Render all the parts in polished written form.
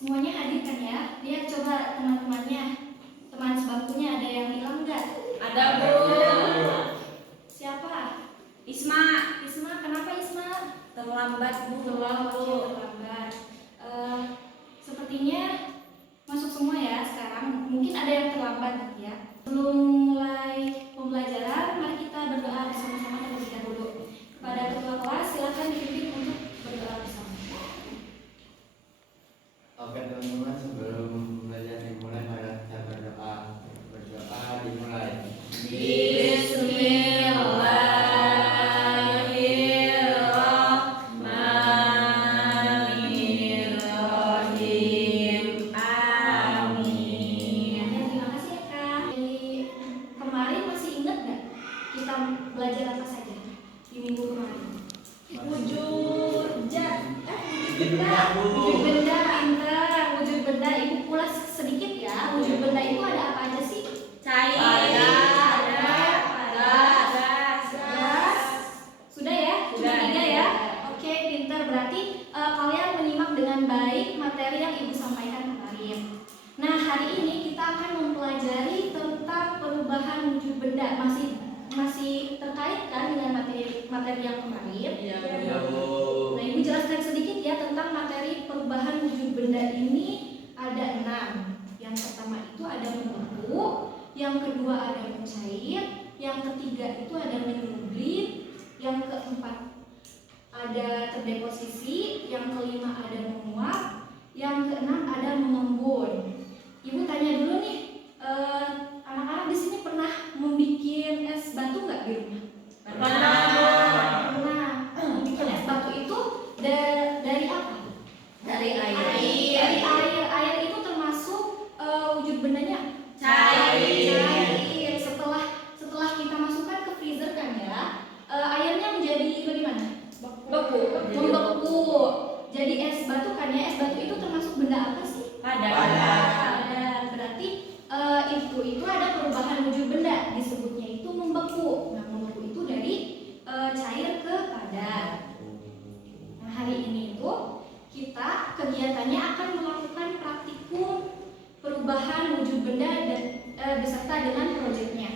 Semuanya hadir kan ya? Lihat coba teman-temannya, teman sebakunya ada yang hilang nggak? Ada, Bu. Siapa? Isma. Isma, kenapa Isma? Terlambat, Bu. Terlambat. Sepertinya masuk semua ya sekarang. Mungkin ada yang terlambat nanti ya. Sebelum mulai pembelajaran, mari kita berdoa bersama-sama terlebih dahulu. Kepada ketua kelas, silakan dipimpin untuk berdoa bersama. Oke teman-teman, sebelum belajar dimulai, mari kita berdoa. Berdoa dimulai. Bismillahirrahmanirrahim. Amin. Terima kasih ya Kak. Dari kemarin masih ingat nggak kita belajar apa saja di minggu kemarin? Wujud benda, wujud benda. Ibu ulas sedikit ya. Wujud benda itu ada apa aja sih? Cair. Gas. Sudah ya? Cuma Sudah. 3 ya? Oke, pintar. Berarti kalian menyimak dengan baik materi yang Ibu sampaikan kemarin. Nah, hari ini kita akan mempelajari tentang perubahan wujud benda. Masih terkait kan dengan materi yang kemarin? Iya, Bu. Nah, Ibu jelaskan sedikit ya tentang materi perubahan wujud benda ini ada 6. Yang pertama itu ada membeku, yang kedua ada mencair, yang ketiga itu ada menyublim, yang keempat ada terdeposisi, yang kelima ada menguap, yang keenam ada mengembun. Ibu tanya dulu nih, anak-anak di sini pernah membuat es batu nggak di rumah? Pernah. Membuat es batu itu dari apa? Dari air. Dari air. Air itu termasuk wujud bendanya? Cair. Setelah kita masukkan ke freezer kan ya, airnya menjadi bagaimana? Membeku. Jadi es batu kan ya. Es batu itu termasuk benda apa sih? Padat. Berarti itu ada perubahan wujud benda, disebutnya itu membeku. Nah, membeku itu dari cair ke padat. Nah, hari ini itu kita kegiatannya akan melakukan praktikum perubahan wujud benda dan beserta dengan proyeknya.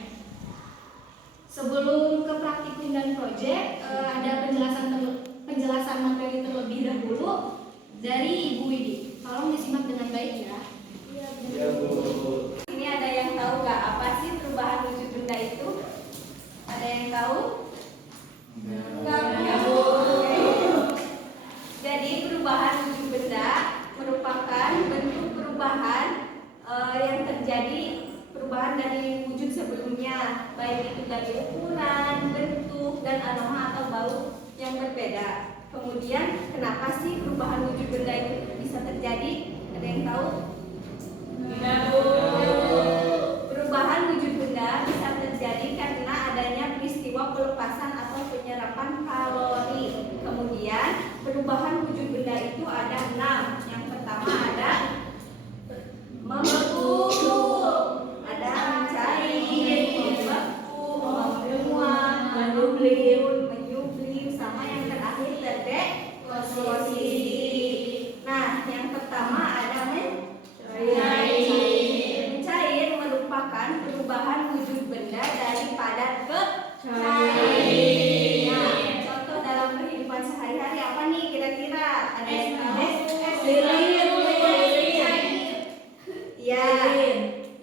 Sebelum ke praktikum dan proyek, ada penjelasan materi terlebih dahulu dari Ibu Widi. Tolong disimak dengan baik ya. Ya, Bu. Ini ada yang tahu nggak apa sih perubahan wujud benda itu? Ada yang tahu? Ya, Bu. Jadi perubahan wujud benda merupakan bentuk perubahan yang terjadi perubahan dari wujud sebelumnya, baik itu dari ukuran, bentuk, dan aroma atau bau yang berbeda. Kemudian kenapa sih perubahan wujud benda itu bisa terjadi? Ada yang tahu? Perubahan wujud benda bisa terjadi karena adanya peristiwa pelepasan atau penyerapan kalori. Kemudian perubahan wujud benda itu ada 6. Yang pertama ada membeku, ada mencair, membeku, menguap, menyublim, sama yang terakhir terdeposisi. Nah, yang pertama ada mencair merupakan perubahan wujud benda dari padat ke cair. Nah, contoh dalam kehidupan sehari-hari apa nih kira-kira? Ada yang tahu? Lilin. Ya,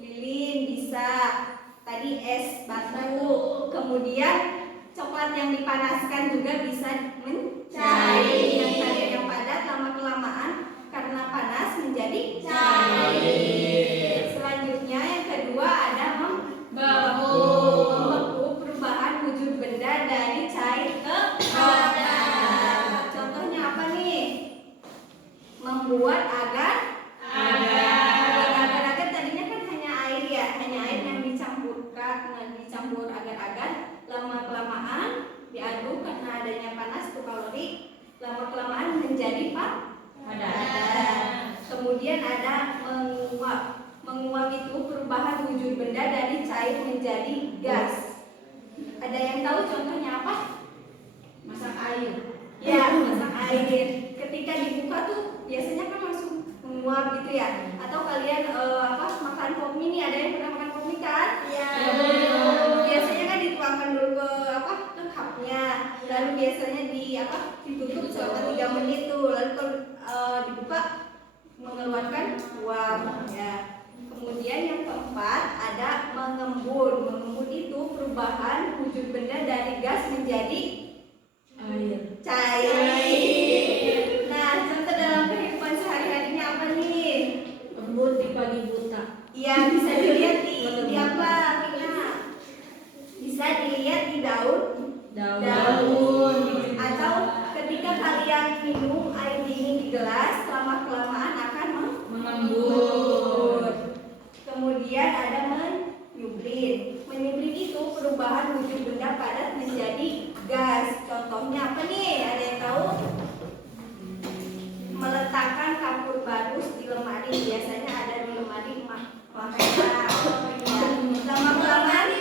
lilin bisa. Tadi es batu. Kemudian coklat yang dipanaskan juga bisa mencair. Yang tadi yang padat lama kelamaan karena panas menjadi cair. Selanjutnya yang kedua ada membeku. Membeku perubahan wujud benda dari cair ke padat. Contohnya apa nih? Membuat agar tadinya kan hanya air ya, hanya air yang dicampur agar-agar, lama kelamaan diaduk karena adanya panas itu kalori, lama kelamaan menjadi padat. Kemudian ada menguap. Menguap itu perubahan wujud benda dari cair menjadi gas. Ada yang tahu contohnya apa? Masak air. Ya, masak air. Ketika dibuka tuh biasanya kan langsung menguap gitu ya. Atau kalian makan pop mie nih, ada yang pernah makan pop mie kan? Iya. Biasanya kan dituangkan dulu ke cupnya, lalu biasanya ditutup selama 3 menit tuh, lalu kalau dibuka mengeluarkan uap ya. Kemudian yang keempat ada mengembun. Mengembun itu perubahan wujud benda dari gas menjadi cair. Nah, contoh dalam kehidupan sehari-harinya apa nih? Embun di pagi buta. Iya, bisa dilihat di apa, Mina? Bisa dilihat di daun. Atau ketika kalian minum air dingin di gelas, lama-kelamaan akan mengembun. Kemudian ada menyublim. Menyublim itu perubahan wujud benda padat menjadi gas. Contohnya apa nih? Ada yang tahu? Meletakkan kapur barus di lemari. Biasanya ada di lemari lama-kelamaan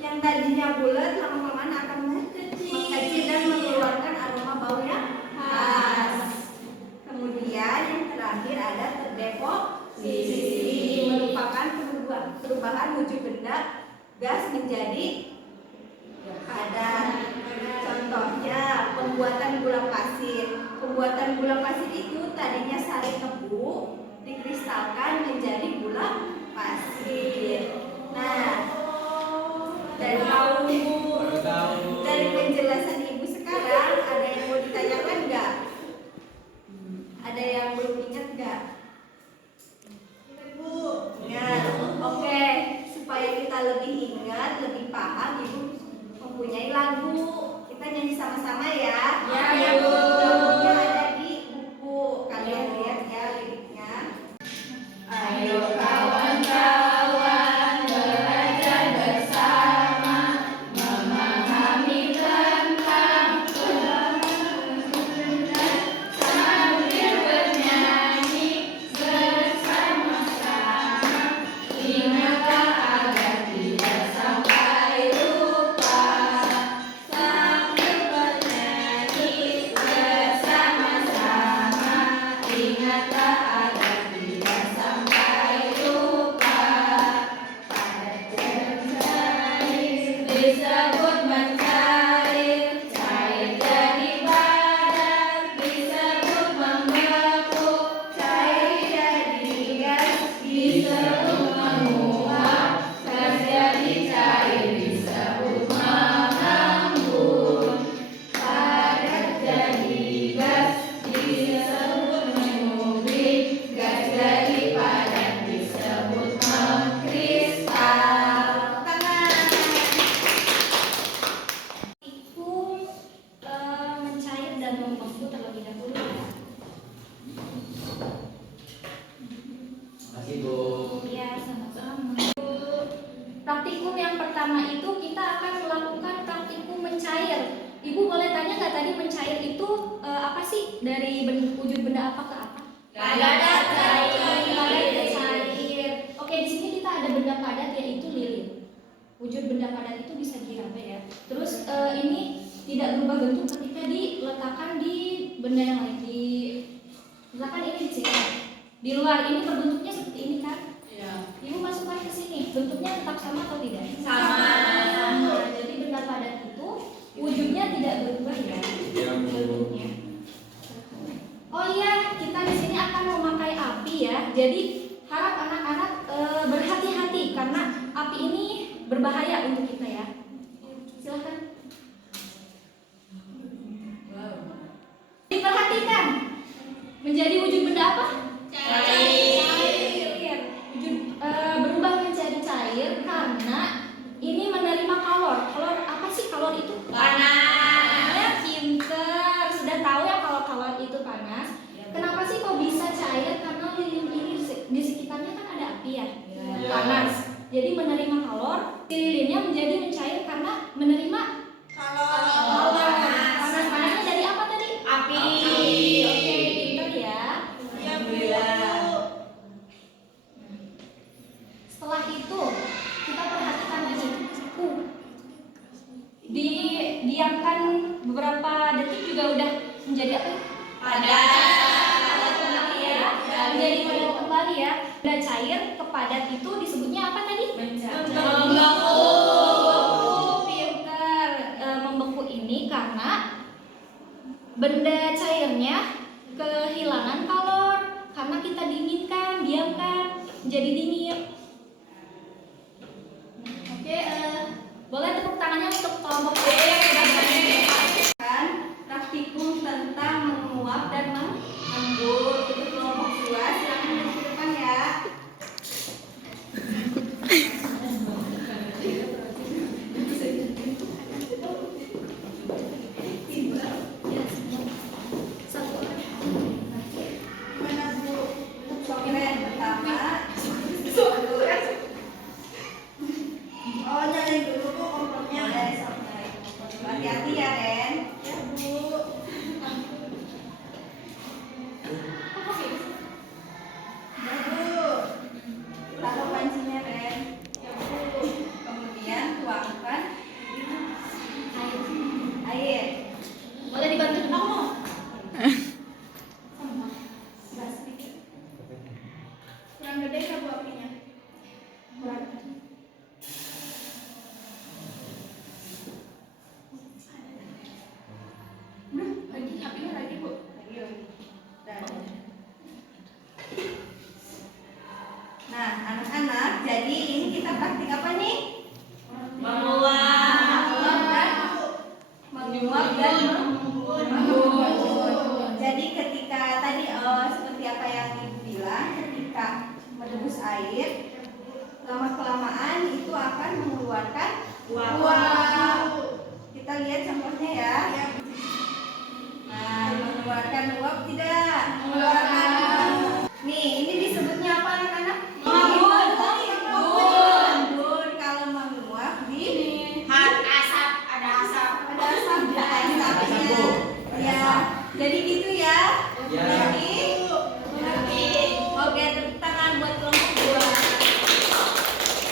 yang tadinya bulat lama-kelamaan akan mengecil dan mengeluarkan aroma bau yang khas. Kemudian yang terakhir ada terdeposisi, merupakan perubahan wujud benda gas menjadi padat. Contohnya pembuatan gula pasir. Pembuatan gula pasir itu tadinya sari tebu dikristalkan menjadi gula pasir. Nah, dari penjelasan ibu sekarang ada yang mau ditanyakan nggak? Ada yang belum ingat nggak? Ya, oke. Supaya kita lebih ingat, lebih paham, ibu mempunyai lagu. Kita nyanyi sama-sama ya. Ya, Bu. Lagunya ada di buku. Kalian lihat ya liriknya. Ayo kawan-kawan belajar bersama, memahami tentang sambil bernyanyi bersama-sama. Ingatlah agar tidak sampai lupa. Sambil bernyanyi bersama-sama. Ingatlah agar tidak sampai lupa. Padat disebut mencair, cair jadi padat disebut membeku, cair jadi gas disebut menguap, gas jadi cair disebut mengembun. Padat jadi gas disebut menyublim, gas jadi padat disebut mengkristal. Tangan. Itu mencair dan membeku terlebih dahulu ya. Makasih Bu. Ya, sama-sama. Praktikum yang pertama itu kita akan melakukan praktikum mencair. Ibu boleh tanya nggak tadi mencair itu apa sih? Dari wujud benda apa ke apa? Padat, cair. Padat dan cair. Oke, di sini kita ada benda padat yaitu lilin. Wujud benda padat itu bisa diraba ya. Terus ini tidak berubah bentuk ketika diletakkan di benda yang lain. Misalkan ini di sini. Di luar ini berbentuknya seperti ini kan? Ibu masukkan ke sini, bentuknya tetap sama atau tidak? Sama. Jadi benda padat itu wujudnya tidak berubah ya, bentuknya. Oh iya, kita di sini akan memakai api ya. Jadi harap anak-anak berhati-hati karena api ini berbahaya untuk kita ya. Silakan. Diperhatikan. Menjadi wujud benda apa? Cair. Wujud berubah menjadi cair karena ini menerima kalor. Kalor apa sih kalor itu? Panas. Pinter. Sudah tahu ya kalau kalor itu panas. Kenapa sih kok bisa cair? Karena lilin ini di sekitarnya kan ada api ya. Panas. Jadi menerima kalor. Lilinnya menjadi mencair karena menerima kalor. Panas-panasnya jadi apa tadi? Api. Oke, pinter ya. Setelah itu kita perhatikan ini. Didiamkan beberapa detik juga udah menjadi apa? Padat. Benda cair ke padat itu disebutnya apa tadi? Membeku. Pinter. Membeku ini karena benda cairnya kehilangan kalor karena kita dinginkan, diamkan, jadi dingin. Oke, boleh tepuk tangannya untuk kelompok B yang sudah Kan praktikum tentang menguap dan mengembur. Untuk kelompok 2 silakan ke depan ya. Ren pertama. Oh, nyari dulu Bu kompornya. Hati-hati ya, Ren. Ya, Bu. Ya, Bu. Taruh pancinya, Ren. Ya, Bu. Kemudian tuangkan air. boleh dibantu kamu. Kurang gede nggak Bu apinya? Kurang. Lagi apinya lagi Bu. Nah, anak-anak, jadi ini kita praktik apa nih? Menguap dan mengembun. Jadi ketika tadi seperti apa yang Ibu bilang, ketika merebus air, lama-kelamaan itu akan mengeluarkan uap. Kita lihat contohnya ya. Nah, mengeluarkan uap tidak? Mengeluarkan. Nih, ini disebutnya apa anak-anak? Mengembun. Kalau menguap di asap. Ya, jadi gitu ya. Ya. Jadi, oke, tepuk tangan buat kelompok 2.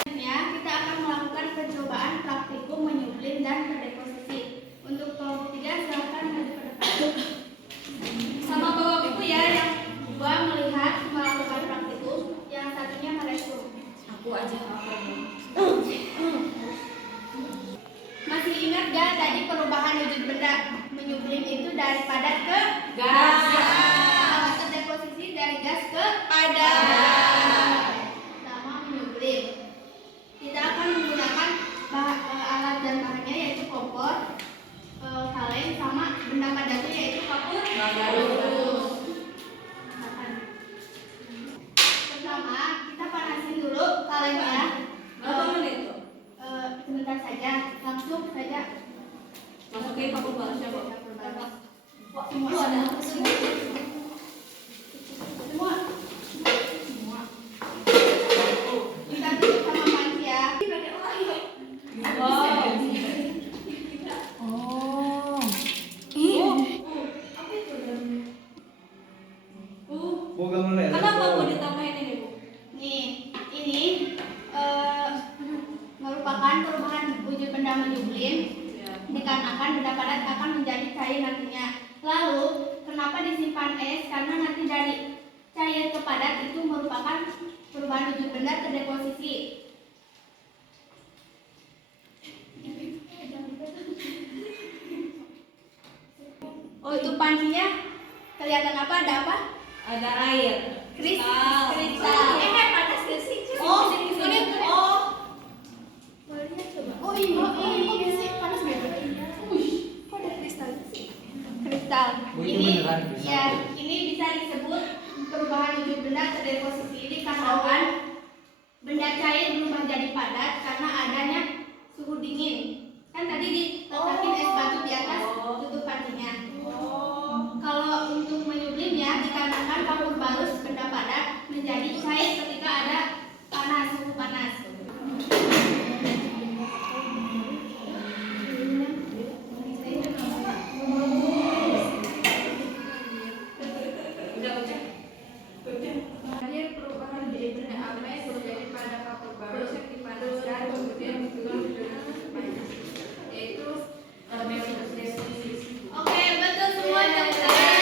Selanjutnya, kita akan melakukan percobaan praktikum menyublim dan berdeposisi. Untuk kelompok 3 silakan maju ke depan. Sama bapak ibu ya, yang dua melihat melakukan praktikum, yang satunya merespon. Aku aja Masih ingat gak tadi perubahan wujud benda menyublim itu dari padat ke gas. Ke deposisi dari gas ke Padat. Sama menyublim. Kita akan menggunakan alat dan bahannya yaitu kompor, kaleng, sama benda padatnya yaitu kapur. Pertama, kita panasin dulu kalengnya. Berapa menit tuh? Sebentar saja, langsung saja. Masukin kapur balasnya, Bu. Semua ada. Semua. Kita tutup sama panci ya. Bukan mulai. Kenapa Bu ditambahin ini, Bu? Nih, ini merupakan perubahan wujud benda menyublim dikarenakan benda padat akan menjadi cair nantinya. Lalu, kenapa disimpan es? Karena nanti dari cair ke padat itu merupakan perubahan wujud benda ke deposisi. Oh, itu pancinya kelihatan apa? Ada apa? Ada air. Kristal. Panas gak sih? Oh, ini. Oh. Boleh lihat coba. Oh iya sih, panas gak? Kok ada kristal sih? Kristal. Oh, itu Ini beneran kristal. ya, ini bisa disebut perubahan wujud benda ke deposisi dikarenakan benda cair berubah jadi padat karena adanya suhu dingin. Kan tadi diletakin es batu di atas tutup pancinya. Kalau untuk menyublim ya, dikarenakan kapur barus benda padat menjadi cair ketika ada suhu panas. Akhir perubahan jadi benda amai terjadi pada kapur barus yang dipanaskan kemudian yaitu deposisi. Oke, betul semua tepuk tangan.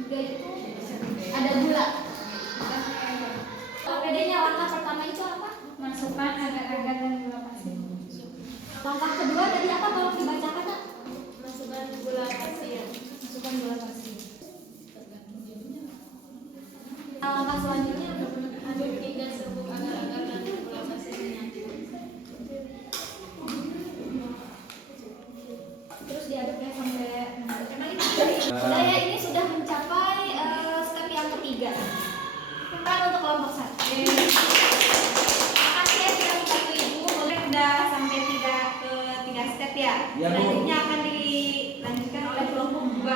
Tiga itu ada gula. Bedanya langkah pertama itu apa? Masukkan agar-agar dan gula pasir. Langkah kedua tadi apa kalau dibacakan Kak? Masukkan gula pasir. Masukkan gula pasir. Langkah selanjutnya Aduk 3 serbuk agar-agar dan gula pasirnya. terus diaduk ya sampai sudah ya, ini sudah mencapai step yang ketiga. Bukan untuk kelompok 1. Makasih ya sudah membantu ibu. Boleh Udah sampai 3 step ya. Ya, Bu. Selanjutnya akan dilanjutkan oleh kelompok 2.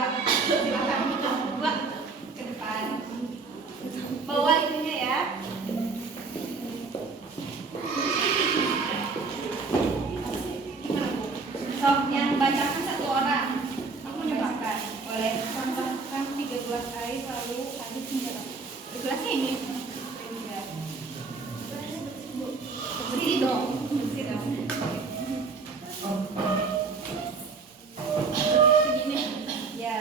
Silakan kelompok 2 ke depan. Bawa itunya ya. Sok yang bacakan 1 orang. Kamu nyobakan. Boleh tambahkan 3 gelas air lalu aduk hingga rata. Gelasnya ini. Bersih dong. Bersih dong. Begini. Ya.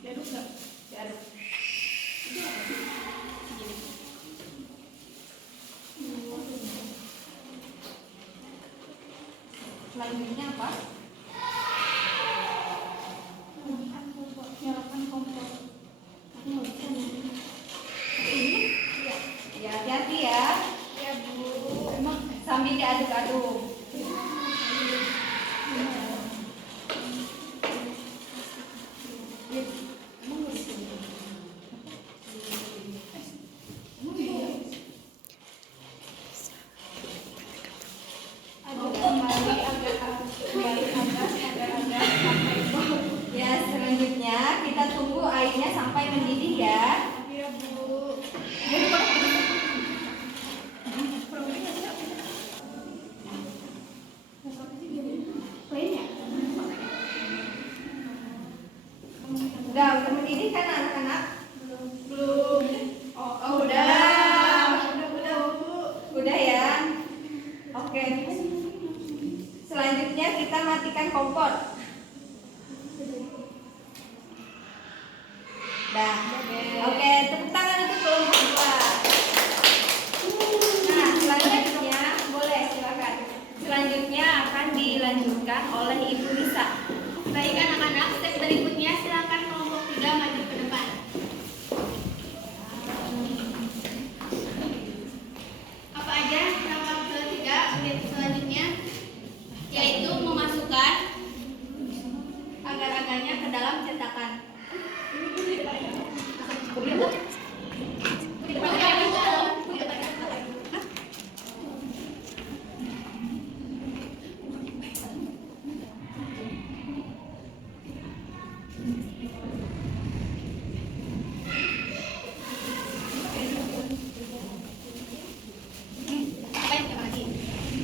Diaduk nggak? Diaduk. Selanjutnya apa? nyalakan kompor. Aku nggak bisa nih. Ya, hati-hati ya. Ya Bu. Sambil diaduk-aduk. Aduk kembali agar-agar ya, selanjutnya kita tunggu airnya sampai mendidih ya. Ya Bu. Plain ya? Udah mendidih kan anak-anak? Belum. Oh, udah. Udah ya. Oke. Selanjutnya kita matikan kompor. Dah. Oke, tepuk tangan untuk kelompok 2. Nah, selanjutnya boleh silakan. Selanjutnya akan dilanjutkan oleh Ibu Lisa. Baik anak-anak, step berikutnya silakan kelompok 3 maju ke depan. Apa aja langkah ketiga selanjutnya? Yaitu memasukkan agar-agarnya ke dalam cetakan.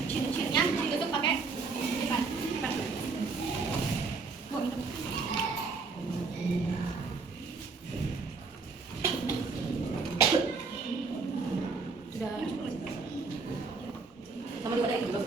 Ciri-cirinya ditutup pakai depan. Sudah. Sama juga ada itu belum?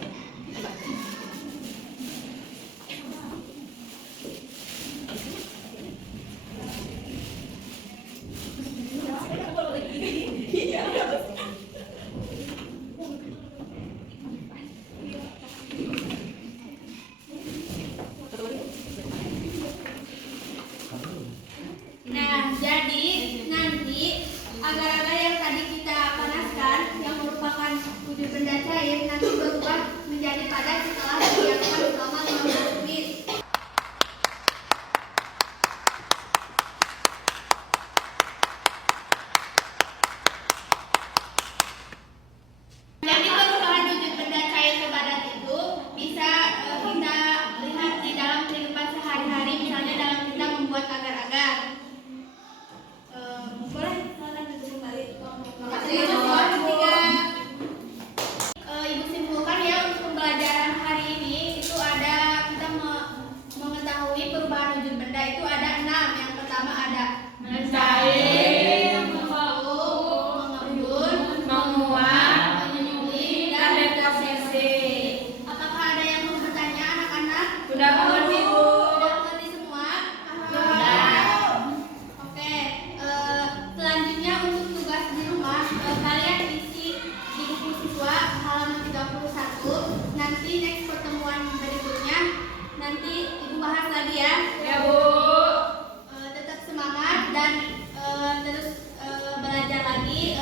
Nah, jadi nanti agar-agar yang tadi kita panaskan yang merupakan wujud benda cair nanti berubah menjadi siswa halaman 31. Nanti next pertemuan berikutnya nanti Ibu bahas lagi ya. Ya, Bu. Tetap semangat dan terus belajar lagi.